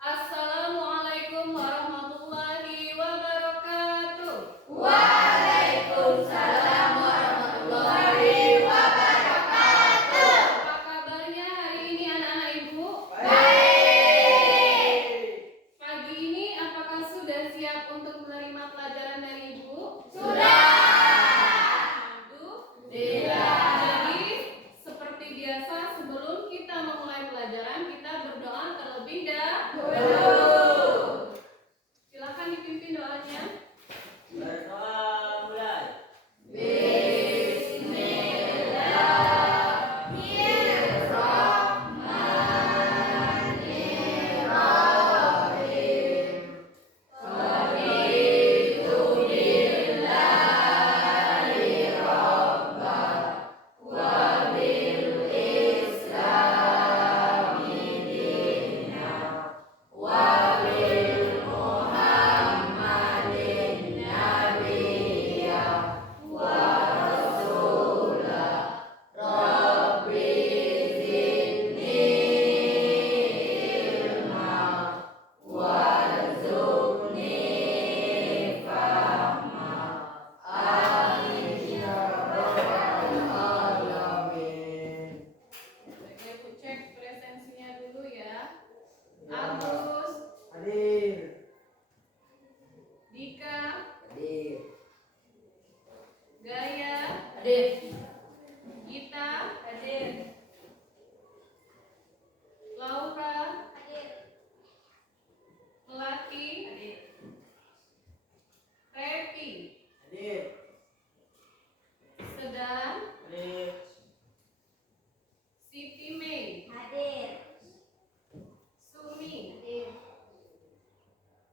Assalamualaikum warahmatullahi wabarakatuh. Waalaikumsalam warahmatullahi wabarakatuh. Apa kabarnya hari ini anak-anak ibu? Baik. Pagi ini apakah sudah siap untuk menerima pelajaran dari ibu? Sudah. Alhamdulillah. Jadi seperti biasa sebelum kita memulai pelajaran kita berdoa terlebih dahulu. Silakan dipimpin doanya. Berdoa mulai. Oke, aku cek presensinya dulu ya. Agus, Hadir. Dika, Hadir. Gaya, Hadir. Gita, hadir. Laura, Hadir. Melati, Hadir. Revi, Hadir. Sedang, Hadir. Siti Mei, Hadir. Sumi, Hadir.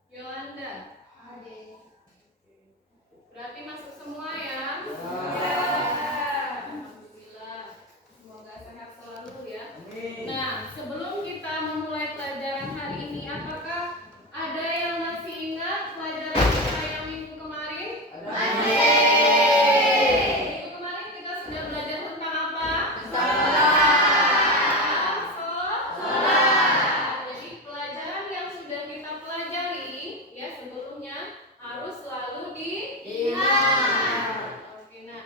Yolanda. Hadir. Berarti masuk semua ya? Ya. Alhamdulillah. Semoga sehat selalu ya. Amin. Nah, sebelum kita memulai pelajaran hari ini, apakah ada yang masih ingat pelajaran kita yang minggu kemarin? Minggu kemarin kita sudah belajar tentang apa? Sholat. Jadi pelajaran yang sudah kita pelajari ya sebelumnya harus selalu Oke, nah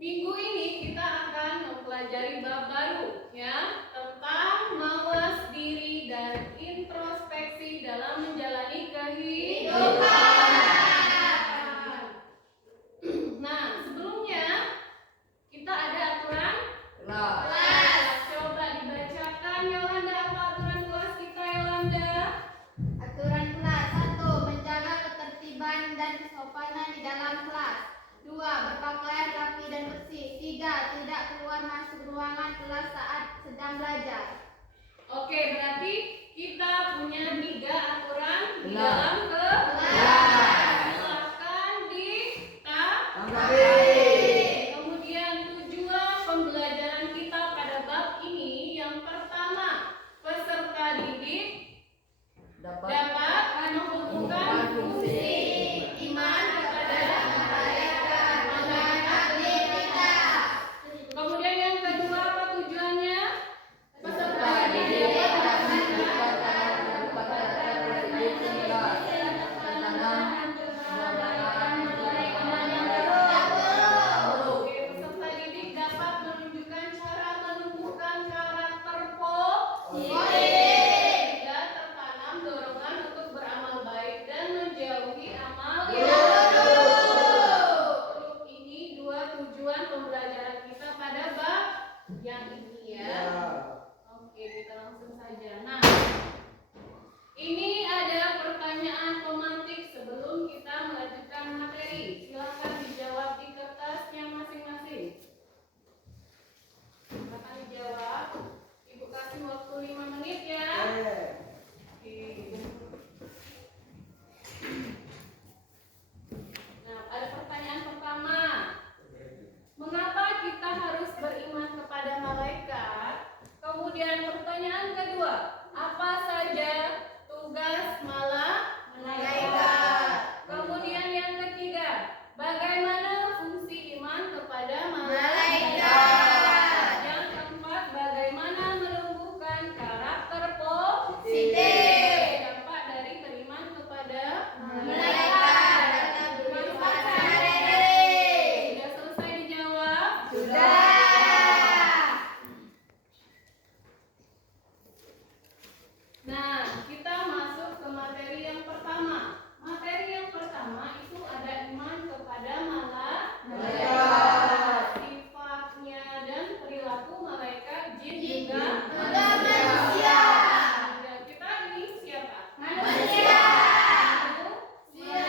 minggu ini kita akan mempelajari bab baru ya tentang mawas diri dan introspeksi dalam menjalani kehidupan. Nah, sebelumnya kita ada aturan kelas. Coba dibacakan Yolanda, apa aturan kelas kita Yolanda? Aturan kelas 1. Menjaga ketertiban dan kesopanan di dalam kelas. 2. Berpakaian rapi dan bersih. 3. Tidak keluar masuk ruangan kelas saat sedang belajar. Oke, berarti kita punya 3 aturan di Benar. dalam kelas. Silakan Kemudian tujuan pembelajaran kita pada bab ini yang pertama, peserta didik dapat menghubungkan fungsi iman kepada kebaikan dan aktivitas. Kemudian yang kedua apa tujuannya? Peserta didik dapat Nah, kita masuk ke materi yang pertama. Materi yang pertama itu ada iman kepada malaikat, sifatnya dan perilaku malaikat, jin juga manusia. Dan kita ini siapa? Manusia. Manusia.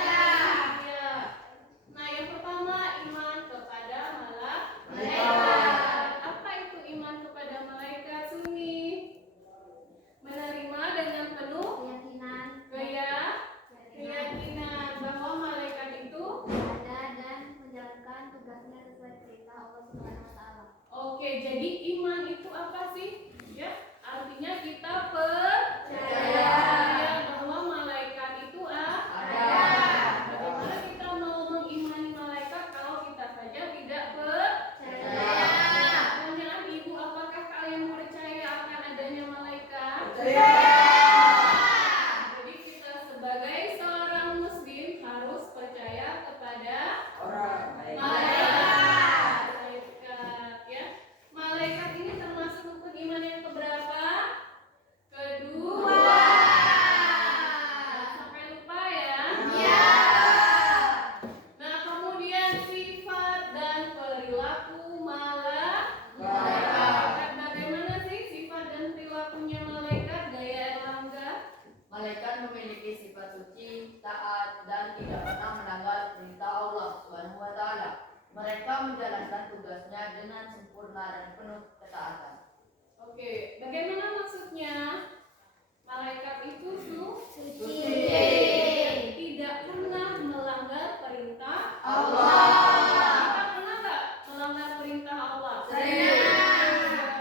Nah, yang pertama iman kepada malaikat. Apa itu iman kepada malaikat, Suni? Menerima dengan penuh keyakinan bahwa malaikat itu ada dan menjalankan tugasnya sesuai perintah Allah Subhanahu wa taala. oke, jadi iman itu apa sih? Ya, artinya kita percaya bahwa malaikat itu ada. Bagaimana kita mau mengimani malaikat kalau kita saja tidak percaya? Pertanyaan Ibu, apakah kalian percaya akan adanya malaikat? Jadi kita sebagai seorang muslim harus percaya kepada malaikat, ya. Malaikat ini termasuk rukun iman yang keberapa? Kedua. Jangan sampai lupa ya. Nah, kemudian sifat dan perilaku malaikat. Bagaimana sih sifat dan perilakunya malaikat? Gaya Erlangga. Malaikat memiliki sifat suci, taat, dan tidak pernah melanggar perintah Allah Subhanahu wa taala. Mereka menjalankan tugasnya dengan sempurna dan penuh ketaatan. Oke, bagaimana maksudnya? Malaikat itu Suci. tidak pernah melanggar perintah Allah. Kita pernah nggak melanggar perintah Allah? Sering.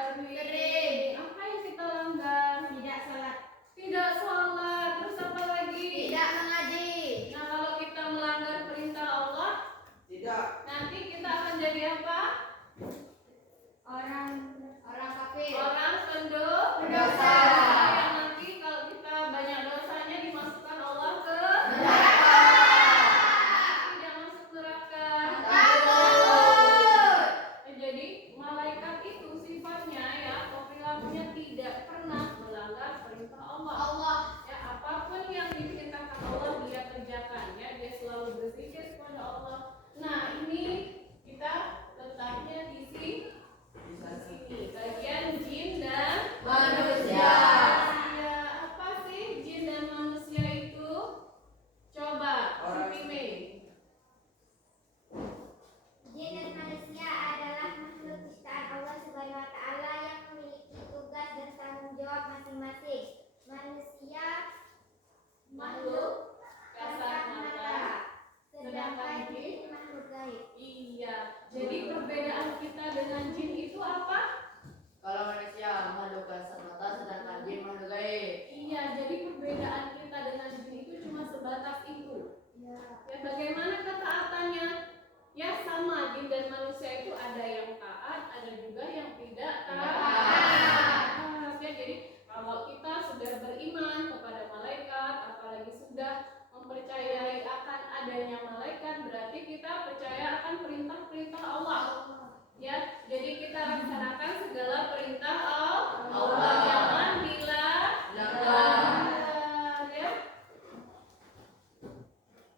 Apa yang kita langgar? Tidak salat. Tidak sholat. Terus apa lagi? Tidak mengaji. Nah, kalau kita melanggar perintah Allah, Tidak. nanti kita akan jadi apa? Orang kafir. Orang Pendosa. yang nanti kalau kita banyak dosanya dimasukkan Allah ke Neraka. tidak masuk neraka. Takut. Jadi malaikat itu sifatnya ya, perilakunya tidak pernah melanggar perintah Allah. Ya, apapun yang diperintahkan Allah dia kerjakan ya, dia selalu berzikir kepada Allah. Nah, ini kita letaknya di sini bagian jin dan Manusia. Ya, apa sih jin dan manusia itu? Coba Siti Mei. Jin dan manusia adalah makhluk ciptaan Allah Subhanahu wa taala yang memiliki tugas dan tanggung jawab masing-masing. Manusia Makhluk kasat mata, sedangkan jin makhluk gaib. Iya, jadi perbedaan kita dengan jin itu apa? Kalau manusia makhluk kasat mata, sedangkan jin makhluk gaib. Iya, jadi perbedaan kita dengan jin itu cuma sebatas itu. Ya. Ya, bagaimana ketaatannya? Ya, sama jin dan manusia itu ada yang taat, ada juga yang tidak taat. Ya, jadi kalau kita sudah beriman kepada malaikat, apalagi sudah mempercayai akan adanya malaikat, berarti kita percaya akan perintah-perintah Allah. Ya, jadi kita laksanakan segala perintah Allah. Jangan dilanggar, ya.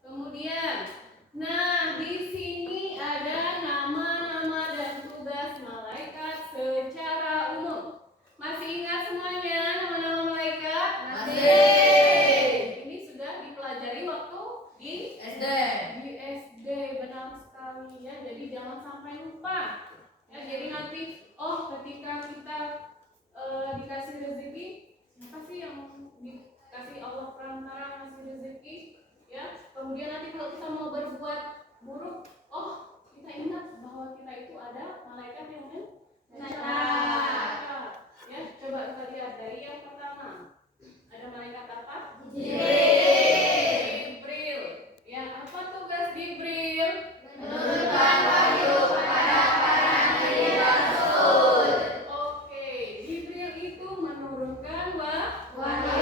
Kemudian, nah di sini ada nama-nama dan tugas malaikat secara umum. Masih ingat semuanya nama-nama malaikat? Ini sudah dipelajari waktu di SD. SD, benar sekali ya. Jadi jangan sampai lupa. Ya, jadi nanti ketika kita dikasih rezeki, siapa sih yang dikasih Allah perantara ngasih rezeki? Ya, kemudian nanti kalau kita mau berbuat buruk, kita ingat bahwa kita itu ada malaikat yang mencatat. Ya, coba kita lihat dari yang pertama. Ada malaikat apa? Jibril. Ya, apa tugas Jibril? Menurunkan wahyu kepada para nabi rasul. Oke, Jibril itu menurunkan wahyu.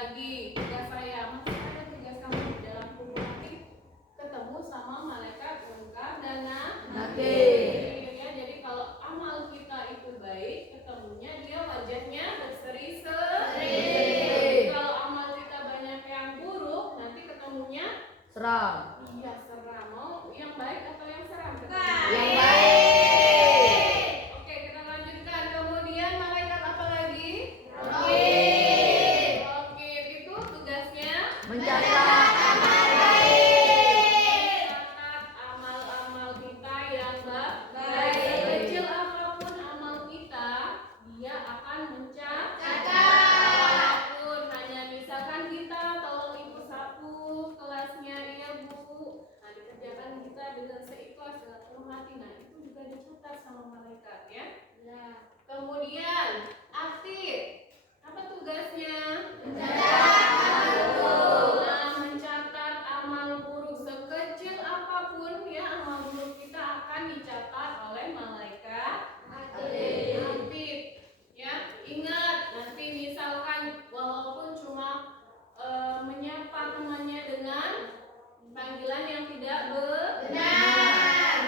lagi tugas saya, masih ada tugas kamu di dalam kubur nanti ketemu sama malaikat munkar dan nakir. Ya, jadi kalau amal kita itu baik, ketemunya dia wajahnya berseri-seri. Kalau amal kita banyak yang buruk, nanti ketemunya Seram. iya seram. Mau yang baik atau yang seram? Yang baik. Oke, kita lanjutkan. Kemudian malaikat apa lagi? Rakib. Rakib itu tugasnya Mencatat amal baik. mencatat amal-amal kita yang baik. Sekecil apapun amal kita, dia akan mencatat. Walaupun hanya misalkan kita tolong ibu sapu kelasnya iya bu, nah dikerjakan kita dengan seikhlas dengan penuh hati, nah itu juga dicatat sama malaikat ya. Kemudian aktif, apa tugasnya? Nah, mencatat amal buruk sekecil apapun ya, amal buruk kita akan dicatat oleh malaikat aktif. Ya, ingat nanti misalkan walaupun cuma menyapa temannya dengan panggilan yang tidak benar,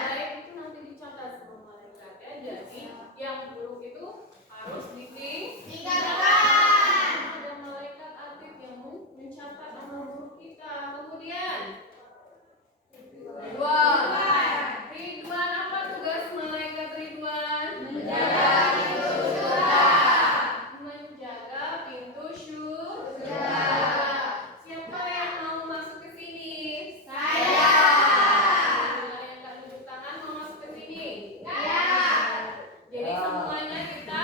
baik itu nanti dicatat sama malaikat ya. Jadi yang buruk itu harus ditinggalkan. Ada malaikat aktif yang mencatat amal buruk kita. Kemudian Ridwan. Ridwan, apa tugas malaikat Ridwan? Menjaga pintu surga. Menjaga pintu surga. Siapa yang mau masuk ke sini? Saya. Yang nggak tunjuk tangan mau masuk ke sini? Saya. Jadi semuanya kita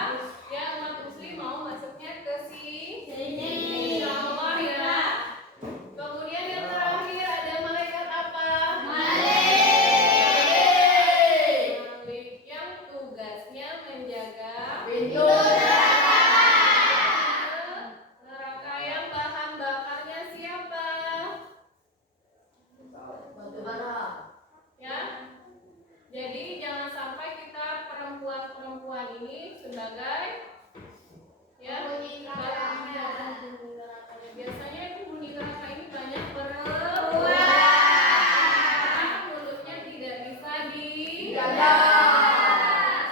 ya umat muslim mau masuknya ke sini. Insyaallah ya. Kemudian yang terakhir ada malaikat apa? Malik yang tugasnya menjaga Pintu neraka yang bahan bakarnya siapa? batu bara. Ya. Jadi jangan sampai kita perempuan-perempuan ini sebagai ya Penghuni neraka. penghuni nerakanya. Biasanya itu penghuni neraka ini banyak perempuan. Mulutnya tidak bisa Jaga.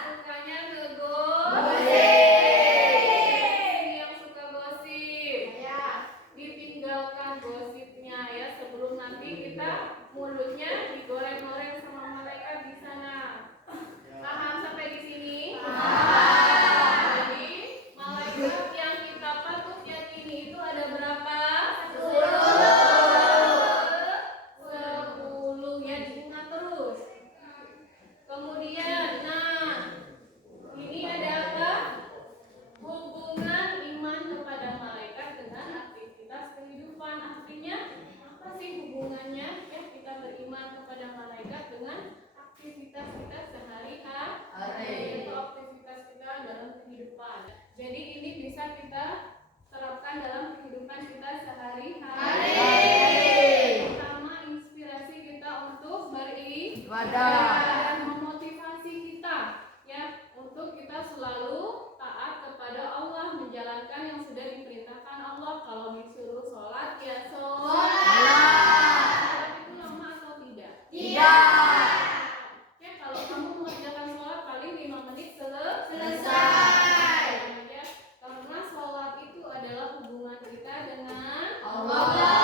sukanya ngegosip. Yang suka gosip ditinggalkan gosipnya ya, sebelum nanti kita mulutnya digoreng-goreng sama malaikat di sana. Paham sampai di sini? Jadi malaikat yang kita patut yakini itu ada berapa? 10 ya, diingat terus. Kemudian, nah ini ada apa? Hubungan iman kepada malaikat dengan aktivitas kehidupan. Artinya apa sih hubungannya ya kita beriman kepada malaikat dengan aktivitas kita sehari-hari, yaitu aktivitas kita dalam kehidupan. Jadi ini bisa kita terapkan dalam kehidupan kita sehari-hari. Pertama, inspirasi kita untuk beribadah dan memotivasi kita ya untuk kita selalu taat kepada Allah, menjalankan yang sudah diperintahkan Allah. Kalau disuruh sholat ya sholat. Sholat itu lama atau tidak? Ya, kalau kamu mengerjakan sholat paling 5 menit selesai. Ya, karena sholat itu adalah hubungan kita dengan Allah.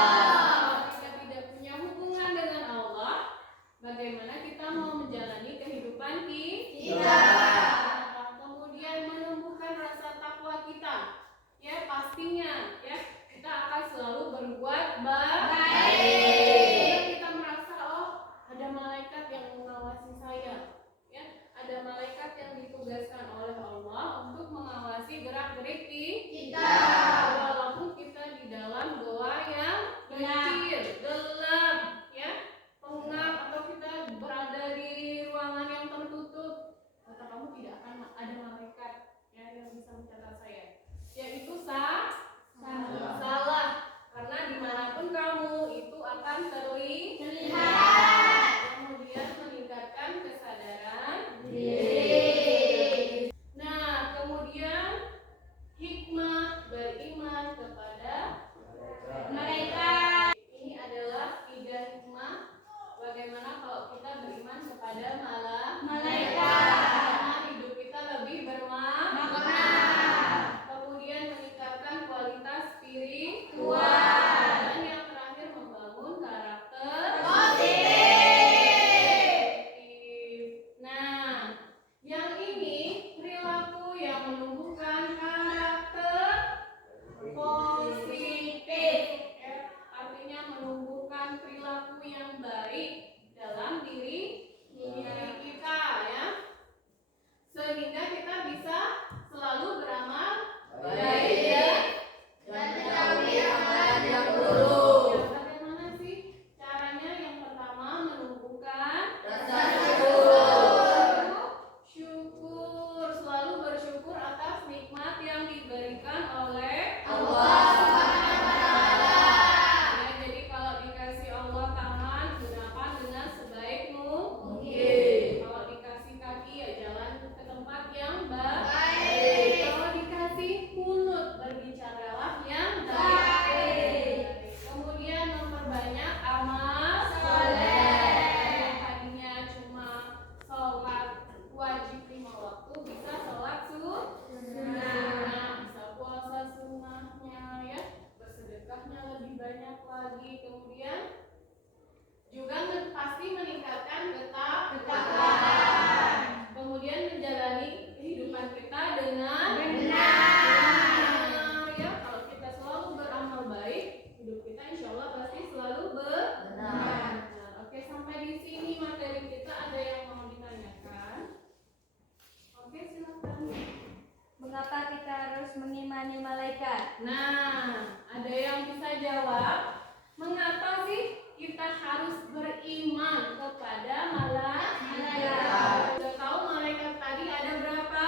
mengapa kita harus mengimani malaikat? Nah, ada yang bisa jawab? Mengapa sih kita harus beriman kepada malaikat? Sudah tahu malaikat tadi ada berapa?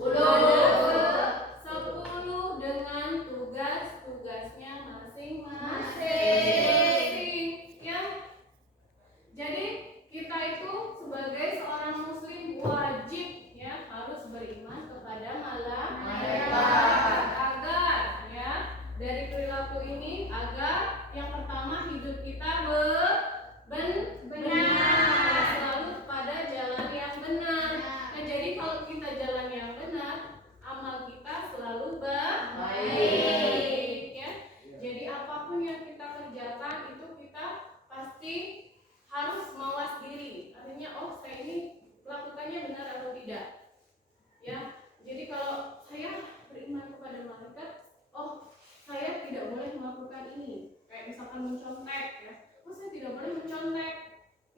10. Ada 10 dengan tugas-tugasnya masing-masing. Ya. Jadi kita itu sebagai seorang muslim wajib ya harus beriman kepada malaikat agar ya dari perilaku ini agar yang pertama hidup kita benar, selalu pada jalan yang benar. Nah, jadi kalau kita jalan yang benar, amal kita selalu baik ya. Jadi apapun yang kita kerjakan itu kita pasti harus mawas diri. Artinya saya ini melakukannya benar atau tidak. Ya. Jadi kalau saya beriman kepada malaikat, saya tidak boleh melakukan ini. Kayak misalkan mencontek ya. Saya tidak boleh mencontek.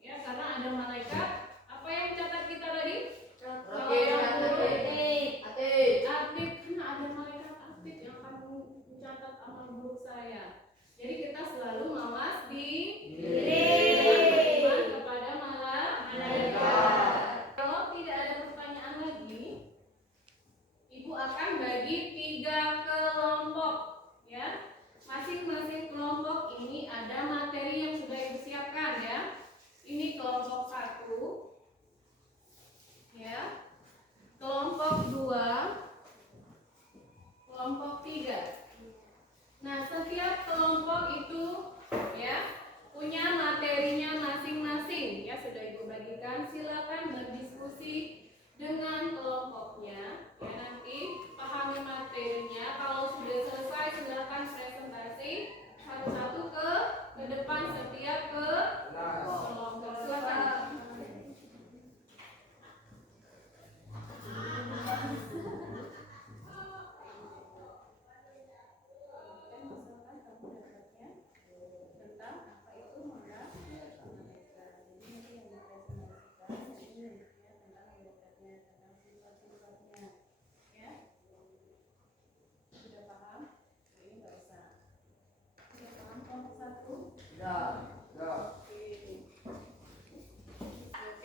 Ya, karena ada malaikat. Apa yang mencatat kita tadi? Kalau yang aktif, karena ada malaikat aktif yang akan mencatat amal buruk saya. Jadi kita selalu mawas diri beriman kepada malaikat. Kalau tidak ada pertanyaan lagi, Ibu akan bagi 3 kelompok ya. Masing-masing kelompok ini ada materi yang sudah Ibu siapkan ya. Ini kelompok 1 ya. Kelompok 2, kelompok 3. Nah, setiap kelompok itu ya punya materinya masing-masing ya, sudah Ibu bagikan. Silakan berdiskusi dengan kelompoknya ya, nanti pahami materinya. Kalau sudah selesai silakan presentasi satu-satu ke depan setiap kelompok. Silakan.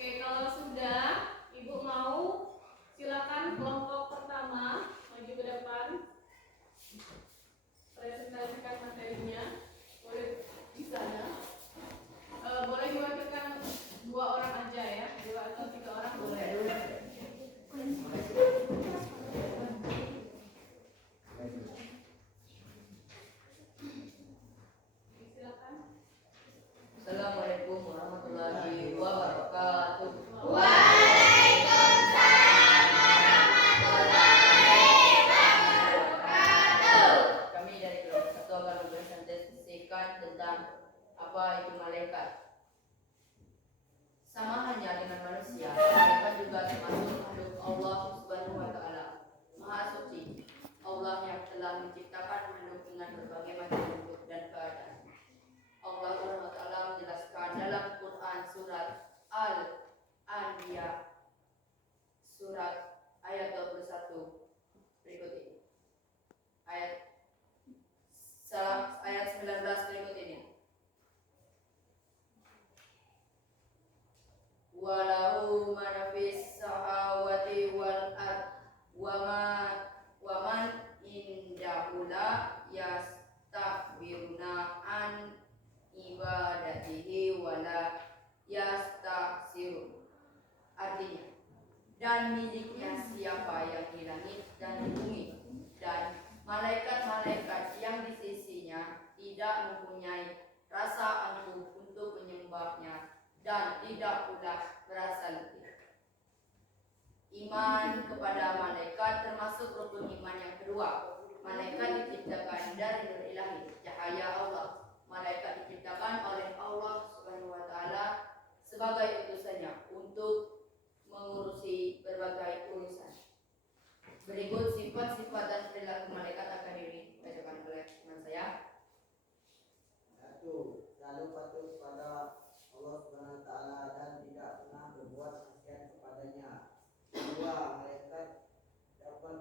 Oke, kalau sudah, Ibu mau silakan kelompok pertama maju ke depan, presentasikan materinya. Boleh di sana. Boleh diwakilkan 2 orang aja ya, 2 atau 3 orang boleh. Silakan. Assalamualaikum warahmatullahi wabarakatuh. Waalaikumsalam warahmatullahi wabarakatuh. Kami dari kelompok 1 akan mempresentasikan tentang apa itu malaikat. Sama halnya dengan manusia, malaikat juga termasuk makhluk Allah Subhanahu wa taala. Maha suci Allah yang telah menciptakan makhluk dengan berbagai macam bentuk dan keadaan. Allah Subhanahu wa taala menjelaskan dalam Quran surat Al-Anbiya surat ayat 21 berikut ini. Ayat 19 berikut ini. Walau man fis samawati wal ard wa man indahu la yastakbiruna an ibadatihi wala yastaksirun. Artinya, dan miliknya siapa yang di langit dan di bumi, dan malaikat-malaikat yang di sisinya tidak mempunyai rasa angkuh untuk menyembahnya, dan tidak pula merasa letih. Iman kepada malaikat termasuk rukun iman yang kedua. Malaikat diciptakan dari nur ilahi, cahaya Allah. Malaikat diciptakan oleh Allah Subhanahu wa taala sebagai utusannya untuk mengurusi berbagai urusan. Berikut sifat-sifat dan perilaku malaikat akan dibacakan oleh teman saya. 1. Selalu patuh kepada Allah Subhanahu wa taala dan tidak pernah berbuat maksiat kepadanya. 2. Malaikat dapat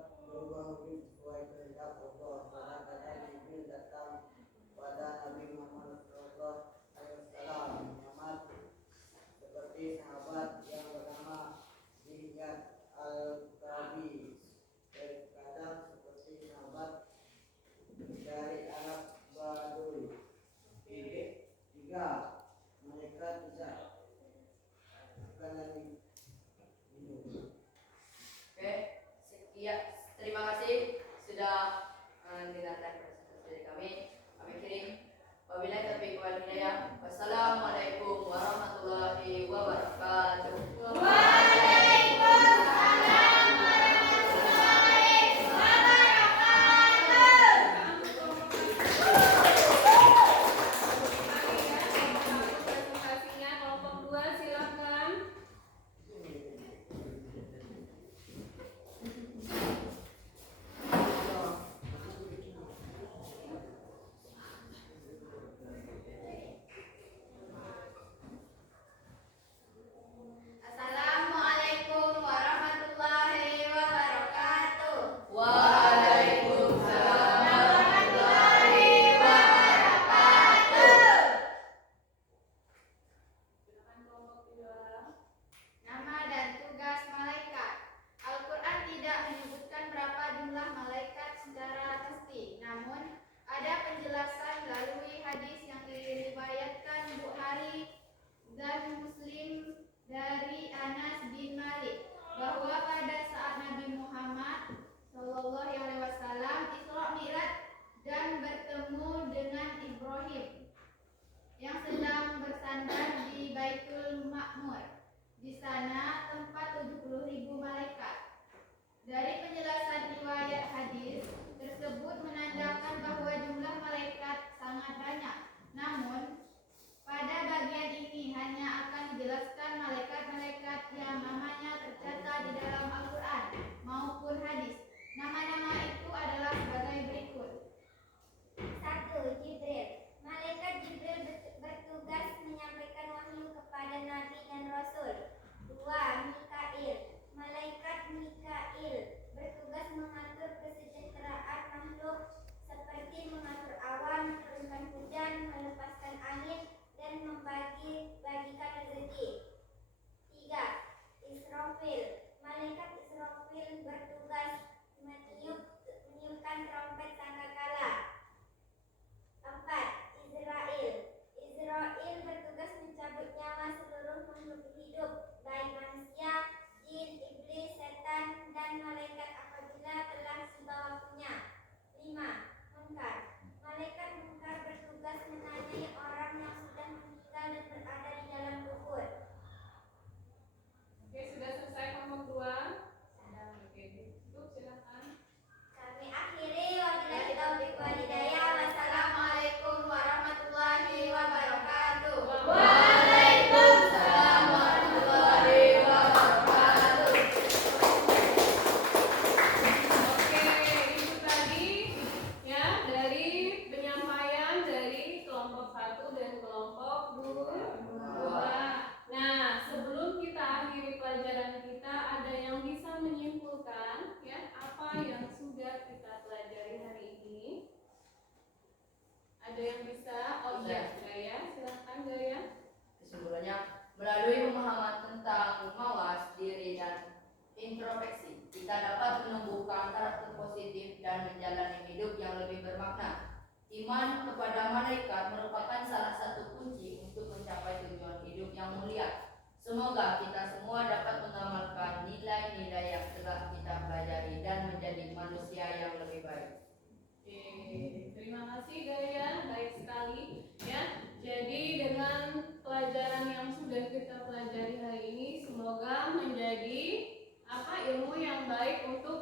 menumbuhkan karakter positif dan menjalani hidup yang lebih bermakna. Iman kepada malaikat merupakan salah satu kunci untuk mencapai tujuan hidup yang mulia. Semoga kita semua dapat mengamalkan nilai-nilai yang telah kita pelajari dan menjadi manusia yang lebih baik. Oke, terima kasih Gaya, baik sekali ya. Jadi dengan pelajaran yang sudah kita pelajari hari ini, semoga menjadi ilmu yang baik untuk